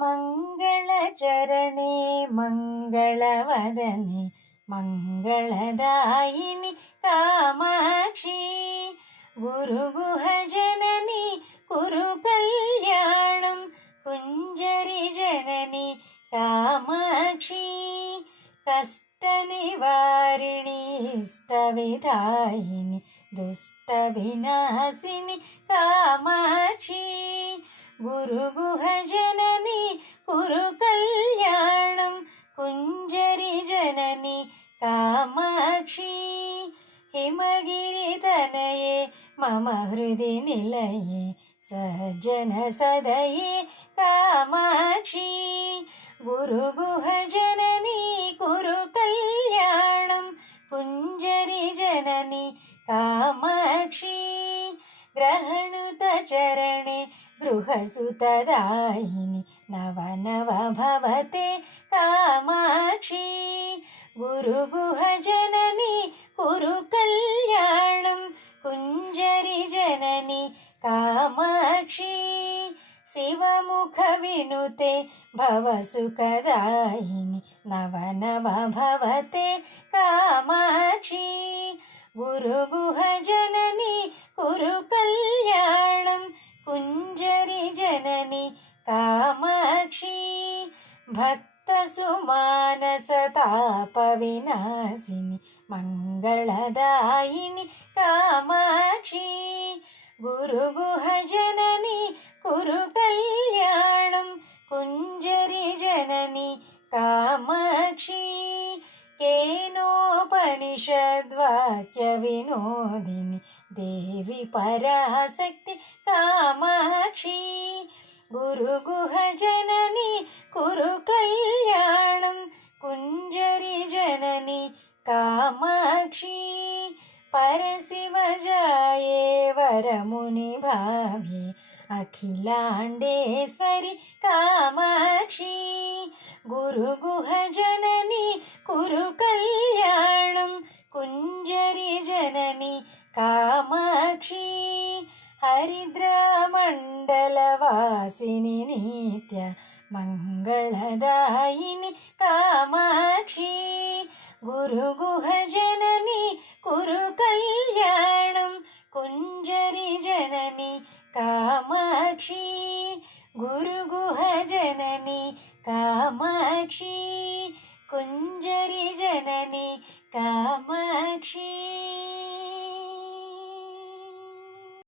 मङ्गलचरणे मङ्गलवदने मङ्गलदायिनि कामाक्षी गुरुगुहजननी कुरु कल्याणं कुञ्जरिजननी कामाक्षी कष्टनिवारिणि इष्टविधायिनि दुष्टविनाशिनि कामाक्षी गुरुगुहजननी कुरु कल्याणं कुञ्जरिजननी कामाक्षी हिमगिरितनये मम हृदि निलये सज्जनसदये कामाक्षी गुरुगुहजननी कुरु कल्याणं कुञ्जरिजननी कामाक्षी ग्रहणुतचरणे गृहसुतदायिनि नवनव भवते कामाक्षी गुरुगुहजननी कुरु कल्याणं कुञ्जरिजननी कामाक्षी शिवमुखविनुते भवसुखदायिनि नवनव भवते कामाक्षी गुरुगुहजननी कुरु कल्याणं कुञ्जरिजननी कामाक्षी भक्तसुमानसतापविनाशिनि मङ्गलदायिनि कामाक्षी गुरुगुहजननी कुरु कल्याणं कुञ्जरिजननी कामाक्षी केनोपनिषद्वाक्यविनोदिनि देवी पराशक्ति कामाक्षी गुरुगुहजननी कुरु कल्याणं कुञ्जरिजननी कामाक्षी परशिवजाये वरमुनिभाव्ये अखिलाण्डेश्वरि कामाक्षी गुरुगुहजननी कुरु कल्याणं कुञ्जरिजननी कामाक्षी हरिद्रामण्डलवासिनि नित्य मङ्गलदायिनि कामाक्षी गुरुगुहजननी